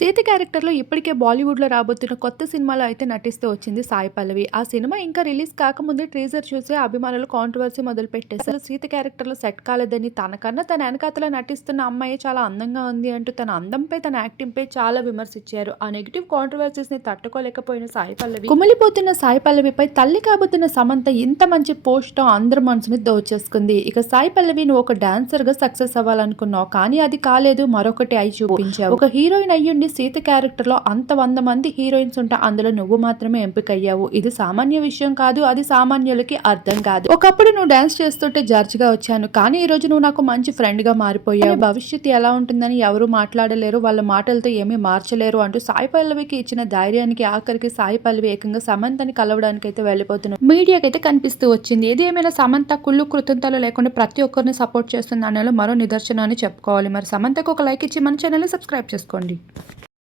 సీత క్యారెక్టర్‌లో ఇప్పటికే బాలీవుడ్‌లో రాబోతున్న కొత్త సినిమాలో అయితే నటిస్తూ వచ్చింది సాయి పల్లవి. ఆ సినిమా ఇంకా రిలీజ్ కాకముందే టీజర్ చూసి అభిమానులు కాంట్రోవర్సీ మొదలుపెట్టారు. అసలు సీత క్యారెక్టర్‌లో సెట్ కాలేదని, తనకన్నా తన ఎనకాతల నటిస్తున్న అమ్మాయే చాలా అందంగా ఉంది అంటూ తన అందంపై, తన యాక్టింగ్‌పై చాలా విమర్శించారు. ఆ నెగెటివ్ కాంట్రోవర్సీస్‌ని తట్టుకోలేకపోయిన సాయి పల్లవి, కుమిలిపోతున్న సాయి పల్లవిపై తల్లి కాబోతున్న సమంత ఇంత మంచి పోస్ట్‌తో అందరి మనసుని దోచేసుకుంది. ఇక సాయి పల్లవి, నువ్వు ఒక డాన్సర్‌గా సక్సెస్ అవ్వాలనుకున్నావు, కానీ అది కాలేదు, మరొకటి అయి చూపించావు. ఒక హీరోయిన్ అయ్యుండి సీత క్యారెక్టర్‌లో అంత 100 మంది హీరోయిన్స్ ఉంటే అందులో నువ్వు మాత్రమే ఎంపికయ్యావు. ఇది సామాన్య విషయం కాదు. అది సామాన్యులకి అర్థం కాదు. ఒకప్పుడు నువ్వు డాన్స్ చేస్తుంటే జడ్జ్‌గా వచ్చాను, కానీ ఈ రోజు నువ్వు నాకు మంచి ఫ్రెండ్‌గా మారిపోయావు. భవిష్యత్తు ఎలా ఉంటుందని ఎవరు మాట్లాడలేరు, వాళ్ళ మాటలతో ఏమీ మార్చలేరు అంటూ సాయి పల్లవికి ఇచ్చిన ధైర్యానికి ఆఖరికి సాయి పల్లవి ఏకంగా సమంతని కలవడానికైతే వెళ్ళిపోతున్నారు. మీడియాకైతే కనిపిస్తూ వచ్చింది. ఏది ఏమైనా సమంత కుళ్ళు కృతంతాలు లేకుండా ప్రతి ఒక్కరిని సపోర్ట్ చేస్తుంది అనేలా మరో నిదర్శనం అని చెప్పుకోవాలి. మరి సమంతకు ఒక లైక్ ఇచ్చి మన ఛానల్‌ని సబ్స్క్రైబ్ చేసుకోండి.